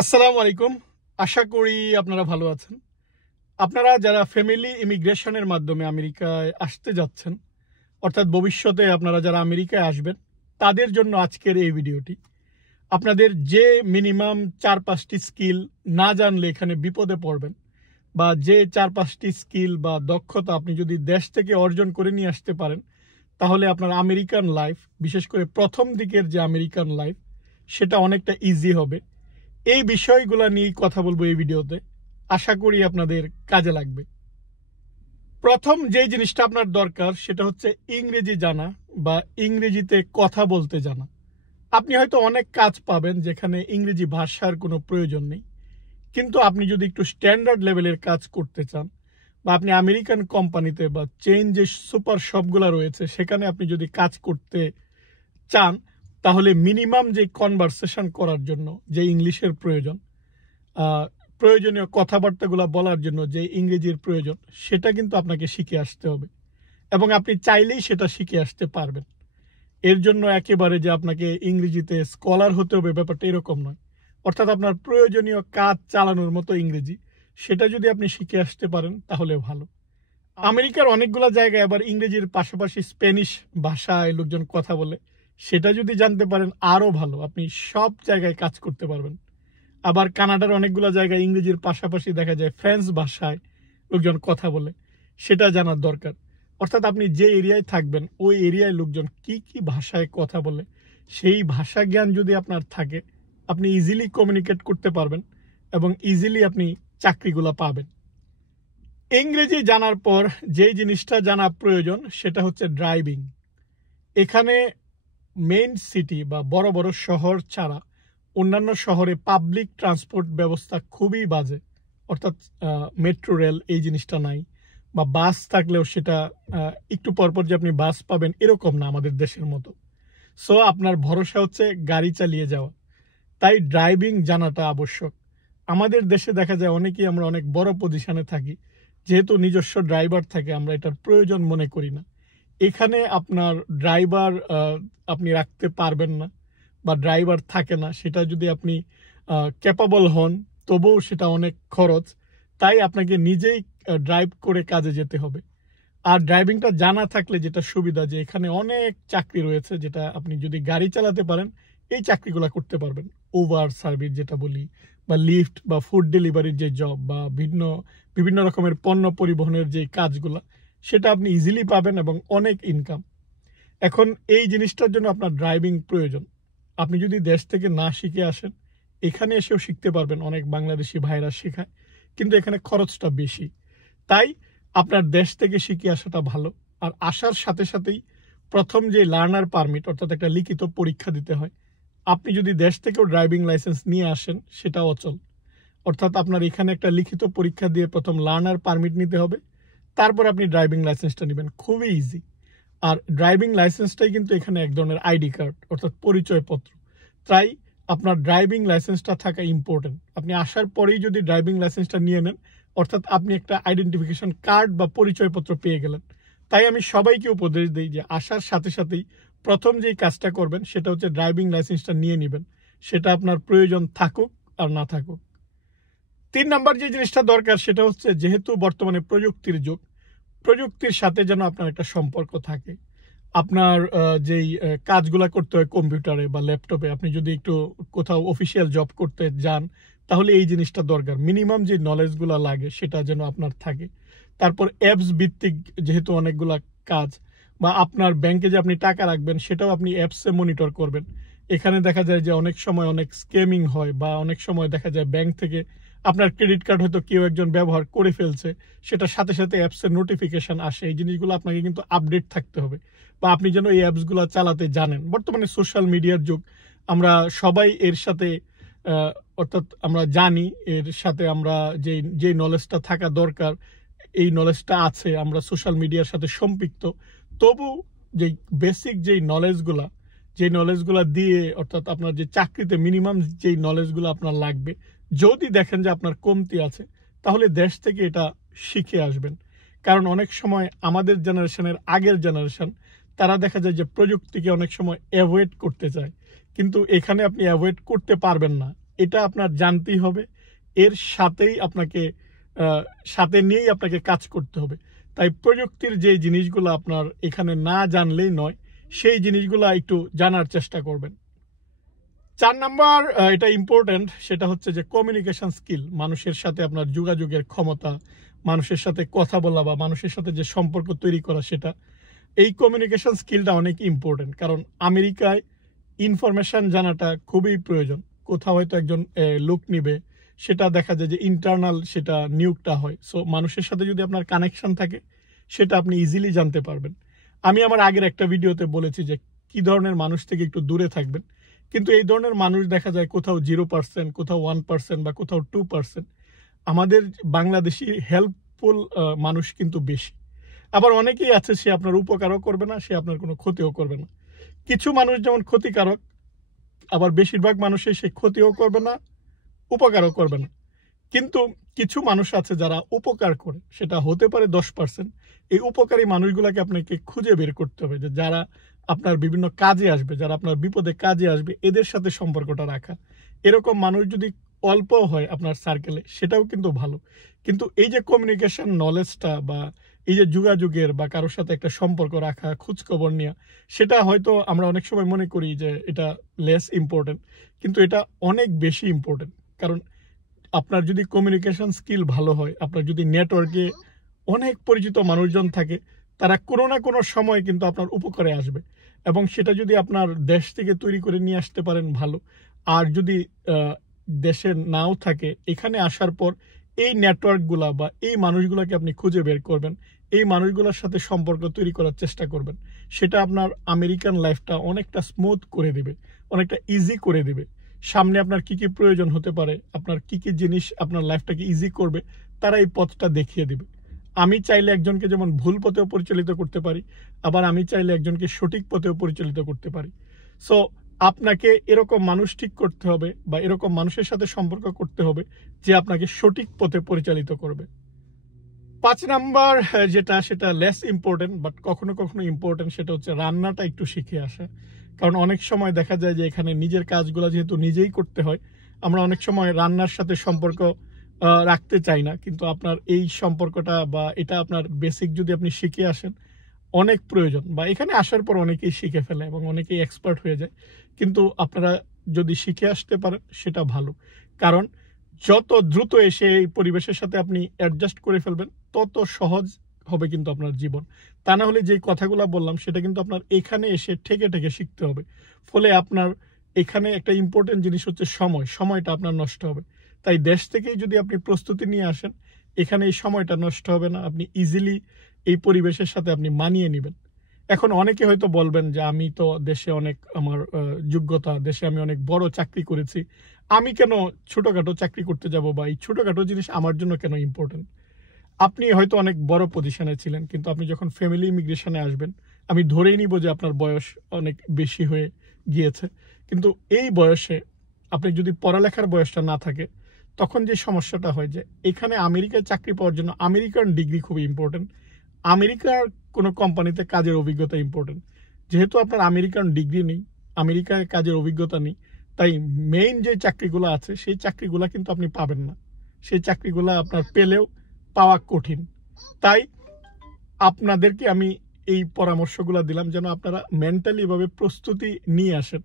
আসসালামু আলাইকুম। আশা করি আপনারা ভালো আছেন। আপনারা যারা ফ্যামিলি ইমিগ্রেশনের মাধ্যমে আমেরিকায় আসতে যাচ্ছেন, অর্থাৎ ভবিষ্যতে আপনারা যারা আমেরিকায় আসবেন, তাদের জন্য আজকের এই ভিডিওটি। আপনাদের যে মিনিমাম ৪-৫টি স্কিল না জানলে এখানে বিপদে পড়বেন, বা যে ৪-৫টি স্কিল বা দক্ষতা আপনি যদি দেশ থেকে অর্জন করে নিয়ে আসতে পারেন, তাহলে আপনার আমেরিকান লাইফ, বিশেষ করে প্রথম দিকের যে আমেরিকান লাইফ, সেটা অনেকটা ইজি হবে। এই বিষয়গুলো নিয়ে কথা বলবো এই ভিডিওতে। আশা করি আপনাদের কাজে লাগবে। প্রথম যে জিনিসটা আপনার দরকার সেটা হচ্ছে ইংরেজি জানা বা ইংরেজিতে কথা বলতে জানা। আপনি হয়তো অনেক কাজ পাবেন যেখানে ইংরেজি ভাষার কোনো প্রয়োজন নেই, কিন্তু আপনি যদি একটু স্ট্যান্ডার্ড লেভেলের কাজ করতে চান, বা আপনি আমেরিকান কোম্পানিতে বা চেইন যে সুপার শপগুলো রয়েছে সেখানে আপনি যদি কাজ করতে চান, তাহলে মিনিমাম যে কনভারসেশন করার জন্য যে ইংলিশের প্রয়োজন, প্রয়োজনীয় কথাবার্তাগুলো বলার জন্য যে ইংরেজির প্রয়োজন, সেটা কিন্তু আপনাকে শিখে আসতে হবে, এবং আপনি চাইলেই সেটা শিখে আসতে পারবেন। এর জন্য একেবারে যে আপনাকে ইংরেজিতে স্কলার হতে হবে ব্যাপারটা এরকম নয়। অর্থাৎ আপনার প্রয়োজনীয় কাজ চালানোর মতো ইংরেজি, সেটা যদি আপনি শিখে আসতে পারেন তাহলে ভালো। আমেরিকার অনেকগুলো জায়গায় আবার ইংরেজির পাশাপাশি স্প্যানিশ ভাষায় লোকজন কথা বলে, সেটা যদি জানতে পারেন আরও ভালো, আপনি সব জায়গায় কাজ করতে পারবেন। আবার কানাডার অনেকগুলো জায়গায় ইংরেজির পাশাপাশি দেখা যায় ফ্রেঞ্চ ভাষায় লোকজন কথা বলে, সেটা জানার দরকার। অর্থাৎ আপনি যে এরিয়ায় থাকবেন ওই এরিয়ায় লোকজন কি কি ভাষায় কথা বলে, সেই ভাষা জ্ঞান যদি আপনার থাকে, আপনি ইজিলি কমিউনিকেট করতে পারবেন এবং ইজিলি আপনি চাকরিগুলো পাবেন। ইংরেজি জানার পর যেই জিনিসটা জানা প্রয়োজন সেটা হচ্ছে ড্রাইভিং। এখানে মেইন সিটি বা বড় বড় শহর ছাড়া অন্যান্য শহরে পাবলিক ট্রান্সপোর্ট ব্যবস্থা খুবই বাজে। অর্থাৎ মেট্রো রেল এই জিনিসটা নাই, বা বাস থাকলেও সেটা একটু পরপর যে আপনি বাস পাবেন এরকম না আমাদের দেশের মতো। সো আপনার ভরসা হচ্ছে গাড়ি চালিয়ে যাওয়া। তাই ড্রাইভিং জানাটা আবশ্যক। আমাদের দেশে দেখা যায় অনেকেই আমরা অনেক বড় পজিশনে থাকি, যেহেতু নিজস্ব ড্রাইভার থাকে আমরা এটার প্রয়োজন মনে করি না। এখানে আপনার ড্রাইভার আপনি রাখতে পারবেন না, বা ড্রাইভার থাকে না, সেটা যদি আপনি ক্যাপাবল হন তবুও সেটা অনেক খরচ। তাই আপনাকে নিজেই ড্রাইভ করে কাজে যেতে হবে। আর ড্রাইভিংটা জানা থাকলে যেটা সুবিধা, যে এখানে অনেক চাকরি রয়েছে, যেটা আপনি যদি গাড়ি চালাতে পারেন এই চাকরিগুলো করতে পারবেন। উবার সার্ভিস যেটা বলি, বা লিফট বা ফুড ডেলিভারির যে জব, বা ভিন্ন বিভিন্ন রকমের পণ্য পরিবহনের যে কাজগুলো, সেটা আপনি ইজিলি পাবেন এবং অনেক ইনকাম। এখন এই জিনিসটার জন্য আপনার ড্রাইভিং প্রয়োজন। আপনি যদি দেশ থেকে না শিখে আসেন, এখানে এসেও শিখতে পারবেন, অনেক বাংলাদেশি ভাইরা শেখায়, কিন্তু এখানে খরচটা বেশি। তাই আপনার দেশ থেকে শিখে আসাটা ভালো। আর আসার সাথে সাথেই প্রথম যে লার্নার পারমিট, অর্থাৎ একটা লিখিত পরীক্ষা দিতে হয়। আপনি যদি দেশ থেকেও ড্রাইভিং লাইসেন্স নিয়ে আসেন সেটা অচল। অর্থাৎ আপনার এখানে একটা লিখিত পরীক্ষা দিয়ে প্রথম লার্নার পারমিট নিতে হবে, তারপর আপনি ড্রাইভিং লাইসেন্সটা নেবেন। খুবই ইজি। আর ড্রাইভিং লাইসেন্সটাই কিন্তু এখানে এক ধরনের আইডি কার্ড, অর্থাৎ পরিচয়পত্র। তাই আপনার ড্রাইভিং লাইসেন্সটা থাকা ইম্পর্টেন্ট। আপনি আসার পরেই যদি ড্রাইভিং লাইসেন্সটা নিয়ে নেন, অর্থাৎ আপনি একটা আইডেন্টিফিকেশন কার্ড বা পরিচয়পত্র পেয়ে গেলেন। তাই আমি সবাইকে উপদেশ দিই যে আসার সাথে সাথেই প্রথম যেই কাজটা করবেন সেটা হচ্ছে ড্রাইভিং লাইসেন্সটা নিয়ে নেবেন, সেটা আপনার প্রয়োজন থাকুক আর না থাকুক। ৩ নাম্বার যে জিনিসটা দরকার সেটা হচ্ছে, যেহেতু বর্তমানে প্রযুক্তির যুগ, প্রযুক্তির সাথে যেন আপনার একটা সম্পর্ক থাকে। আপনার যেই কাজগুলা করতে হয় কম্পিউটারে বা ল্যাপটপে, আপনি যদি একটু কোথাও অফিসিয়াল জব করতে যান, তাহলে এই জিনিসটা দরকার। মিনিমাম যে নলেজগুলা লাগে সেটা যেন আপনার থাকে। তারপর অ্যাপস ভিত্তিক যেহেতু অনেকগুলা কাজ, বা আপনার ব্যাংকে যে আপনি টাকা রাখবেন সেটাও আপনি অ্যাপসে মনিটর করবেন। এখানে দেখা যায় যে অনেক সময় অনেক স্ক্যামিং হয়, বা অনেক সময় দেখা যায় ব্যাংক থেকে আপনার ক্রেডিট কার্ড হয়তো কেউ একজন ব্যবহার করে ফেলছে, সেটা সাথে সাথে অ্যাপসের নোটিফিকেশন আসে। এই জিনিসগুলো আপনাকে কিন্তু আপডেট থাকতে হবে, বা আপনি যেন এই অ্যাপসগুলো চালাতে জানেন। বর্তমানে সোশ্যাল মিডিয়ার যুগ, আমরা সবাই এর সাথে অর্থাৎ আমরা জানি, এর সাথে আমরা যে নলেজটা থাকা দরকার এই নলেজটা আছে, আমরা সোশ্যাল মিডিয়ার সাথে সম্পৃক্ত। তবু যেই বেসিক যেই নলেজগুলা দিয়ে, অর্থাৎ আপনার যে চাকরিতে মিনিমাম যেই নলেজগুলো আপনার লাগবে, যদি দেখেন যে আপনার কমতি আছে, তাহলে দেশ থেকে এটা শিখে আসবেন। কারণ অনেক সময় আমাদের জেনারেশনের আগের জেনারেশন, তারা দেখা যায় যে প্রযুক্তিকে অনেক সময় অ্যাভয়েড করতে চায়, কিন্তু এখানে আপনি অ্যাভয়েড করতে পারবেন না। এটা আপনার জানতেই হবে, এর সাথেই আপনাকে সাথে নিয়েই আপনাকে কাজ করতে হবে। তাই প্রযুক্তির যে জিনিসগুলো আপনার এখানে না জানলেই নয়, সেই জিনিসগুলো একটু জানার চেষ্টা করবেন। 4 নাম্বার এটা ইম্পর্টেন্ট, সেটা হচ্ছে যে কমিউনিকেশন স্কিল, মানুষের সাথে আপনার যোগাযোগের ক্ষমতা, মানুষের সাথে কথা বলা বা মানুষের সাথে যে সম্পর্ক তৈরি করা, সেটা এই কমিউনিকেশন স্কিলটা অনেক ইম্পর্টেন্ট। কারণ আমেরিকায় ইনফরমেশন জানাটা খুবই প্রয়োজন। কোথাও হয়তো একজন লোক নিবে, সেটা দেখা যায় যে ইন্টারনাল সেটা নিয়োগটা হয়। সো মানুষের সাথে যদি আপনার কানেকশন থাকে, সেটা আপনি ইজিলি জানতে পারবেন। আমি আমার আগের একটা ভিডিওতে বলেছি যে কি ধরনের মানুষ থেকে একটু দূরে থাকবেন, কিন্তু এই ধরনের মানুষ দেখা যায় কোথাও 0%, কোথাও 1% বা কোথাও 2%। আমাদের বাংলাদেশি হেল্পফুল মানুষ কিন্তু বেশি। আবার অনেকেই আছে সে আপনার উপকারও করবে না, সে আপনার কোনো ক্ষতিও করবে না। কিছু মানুষ যেমন ক্ষতিকারক, আবার বেশিরভাগ মানুষই সে ক্ষতিও করবে না, উপকারও করবে না। কিন্তু কিছু মানুষ আছে যারা উপকার করে, সেটা হতে পারে 10%। এই উপকারী মানুষগুলোকে আপনাকে খুঁজে বের করতে হবে, যে যারা আপনার বিভিন্ন কাজে আসবে, যারা আপনার বিপদে কাজে আসবে, এদের সাথে সম্পর্কটা রাখা। এরকম মানুষ যদি অল্প হয় আপনার সার্কেলে, সেটাও কিন্তু ভালো। কিন্তু এই যে কমিউনিকেশন নলেজটা বা এই যে যোগাযোগের বা কারোর সাথে একটা সম্পর্ক রাখা, খোঁজখবর নেওয়া, সেটা হয়তো আমরা অনেক সময় মনে করি যে এটা লেস ইম্পর্টেন্ট, কিন্তু এটা অনেক বেশি ইম্পর্টেন্ট। কারণ আপনার যদি কমিউনিকেশন স্কিল ভালো হয়, আপনার যদি নেটওয়ার্কে অনেক পরিচিত মানুষজন থাকে, তারা কোনো না কোনো সময় কিন্তু আপনার উপকারে আসবে। এবং সেটা যদি আপনার দেশ থেকে তৈরি করে নিয়ে আসতে পারেন, ভালো। আর যদি দেশে নাও থাকে, এখানে আসার পর এই নেটওয়ার্কগুলা বা এই মানুষগুলোকে আপনি খুঁজে বের করবেন, এই মানুষগুলোর সাথে সম্পর্ক তৈরি করার চেষ্টা করবেন। সেটা আপনার আমেরিকান লাইফটা অনেকটা স্মুথ করে দেবে, অনেকটা ইজি করে দেবে। সামনে আপনার কি কি প্রয়োজন হতে পারে, আপনার কি কি জিনিস আপনার লাইফটাকে ইজি করবে, তারা এই পথটা দেখিয়ে দিবে। আমি চাইলে একজনকে যেমন ভুল পথেও পরিচালিত করতে পারি, আবার আমি চাইলে একজনকে সঠিক পথেও পরিচালিত করতে পারি। সো আপনাকে এরকম মানুষ ঠিক করতে হবে বা এরকম মানুষের সাথে সম্পর্ক করতে হবে যে আপনাকে সঠিক পথে পরিচালিত করবে। 5 নাম্বার যেটা, সেটা লেস ইম্পর্টেন্ট বাট কখনো কখনো ইম্পর্টেন্ট, সেটা হচ্ছে রান্নাটা একটু শিখে আসা। কারণ অনেক সময় দেখা যায় যে এখানে নিজের কাজগুলো যেহেতু নিজেই করতে হয়, আমরা অনেক সময় রান্নার সাথে সম্পর্ক রাখতে চাই না। কিন্তু আপনার এই সম্পর্কটা বা এটা আপনার বেসিক যদি আপনি শিখে আসেন, অনেক প্রয়োজন। বা এখানে আসার পর অনেকেই শিখে ফেলে এবং অনেকেই এক্সপার্ট হয়ে যায়। কিন্তু আপনারা যদি শিখে আসতে পারেন, সেটা ভালো। কারণ যত দ্রুত এসে এই পরিবেশের সাথে আপনি অ্যাডজাস্ট করে ফেলবেন, তত সহজ হবে কিন্তু আপনার জীবন। তা না হলে যে কথাগুলো বললাম, সেটা কিন্তু আপনার এখানে এসে ঠেকে ঠেকে শিখতে হবে। ফলে আপনার এখানে একটা ইম্পর্টেন্ট জিনিস হচ্ছে সময়টা আপনার নষ্ট হবে। তাই দেশ থেকেই যদি আপনি প্রস্তুতি নিয়ে আসেন, এখানে এই সময়টা নষ্ট হবে না, আপনি ইজিলি এই পরিবেশের সাথে আপনি মানিয়ে নেবেন। এখন অনেকে হয়তো বলবেন যে আমি তো দেশে অনেক আমার যোগ্যতা, দেশে আমি অনেক বড় চাকরি করেছি, আমি কেন ছোটখাটো চাকরি করতে যাব, বা এই ছোটখাটো জিনিস আমার জন্য কেন ইম্পর্টেন্ট? আপনি হয়তো অনেক বড় পজিশনে ছিলেন, কিন্তু আপনি যখন ফ্যামিলি ইমিগ্রেশনে আসবেন, আমি ধরেই নিব যে আপনার বয়স অনেক বেশি হয়ে গিয়েছে। কিন্তু এই বয়সে আপনি যদি পড়ালেখার বয়সটা না থাকে, তখন যে সমস্যাটা হয় যে এখানে আমেরিকায় চাকরি পাওয়ার জন্য আমেরিকান ডিগ্রি খুবই ইম্পর্টেন্ট। আমেরিকার কোনো কোম্পানিতে কাজের অভিজ্ঞতা ইম্পর্টেন্ট। যেহেতু আপনার আমেরিকান ডিগ্রি নেই, আমেরিকায় কাজের অভিজ্ঞতা নেই, তাই মেইন যে চাকরিগুলো আছে, সেই চাকরিগুলো কিন্তু আপনি পাবেন না। সেই চাকরিগুলো আপনার পেলেও পাওয়া কঠিন। তাই আপনাদেরকে আমি এই পরামর্শগুলো দিলাম, যেন আপনারা মেন্টালি এভাবে প্রস্তুতি নিয়ে আসেন।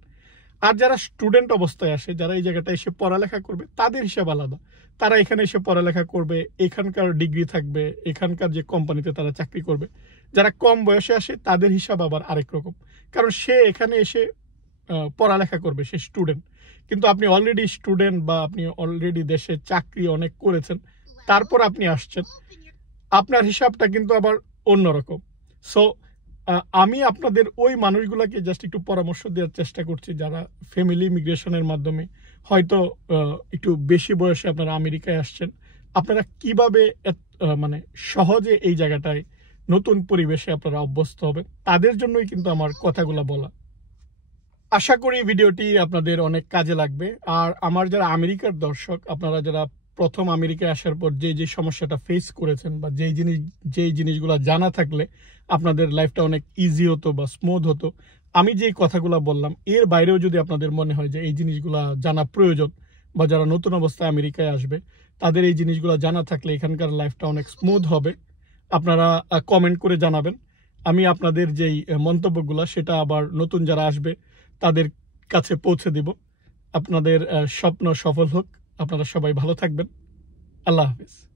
আর যারা স্টুডেন্ট অবস্থায় আসে, যারা এই জায়গাটা এসে পড়ালেখা করবে, তাদের হিসাব আলাদা। তারা এখানে এসে পড়ালেখা করবে, এখানকার ডিগ্রি থাকবে, এখানকার যে কোম্পানিতে তারা চাকরি করবে। যারা কম বয়সে আসে, তাদের হিসাব আবার আরেক রকম। কারণ সে এখানে এসে পড়ালেখা করবে, সে স্টুডেন্ট। কিন্তু আপনি অলরেডি স্টুডেন্ট বা আপনি অলরেডি দেশে চাকরি অনেক করেছেন, তারপর আপনি আসছেন, আপনার হিসাবটা কিন্তু আবার অন্যরকম। সো আমি আপনাদের ওই মানুষগুলোকে জাস্ট একটু পরামর্শ দেওয়ার চেষ্টা করছি, যারা ফ্যামিলি ইমিগ্রেশনের মাধ্যমে হয়তো একটু বেশি বয়সে আপনারা আমেরিকায় আসছেন। আপনারা কিভাবে মানে সহজে এই জায়গাটায় নতুন পরিবেশে আপনারা অভ্যস্ত হবেন, তাদের জন্যই কিন্তু আমার কথাগুলো বলা। আশা করি ভিডিওটি আপনাদের অনেক কাজে লাগবে। আর আমার যারা আমেরিকার দর্শক, আপনারা যারা প্রথম আমেরিকায় আসার পর যে সমস্যাটা ফেস করেছেন, বা যেই জিনিসগুলো জানা থাকলে আপনাদের লাইফটা অনেক ইজি হতো বা স্মুথ হতো, আমি যেই কথাগুলো বললাম এর বাইরেও যদি আপনাদের মনে হয় যে এই জিনিসগুলো জানা প্রয়োজন, বা যারা নতুন অবস্থায় আমেরিকায় আসবে তাদের এই জিনিসগুলো জানা থাকলে এখানকার লাইফটা অনেক স্মুথ হবে। আপনারা কমেন্ট করে জানাবেন। আমি আপনাদের যেই মন্তব্যগুলো সেটা আবার নতুন যারা আসবে তাদের কাছে পৌঁছে দিব। আপনাদের স্বপ্ন সফল হোক। আপনারা সবাই ভালো থাকবেন। আল্লাহ হাফিজ।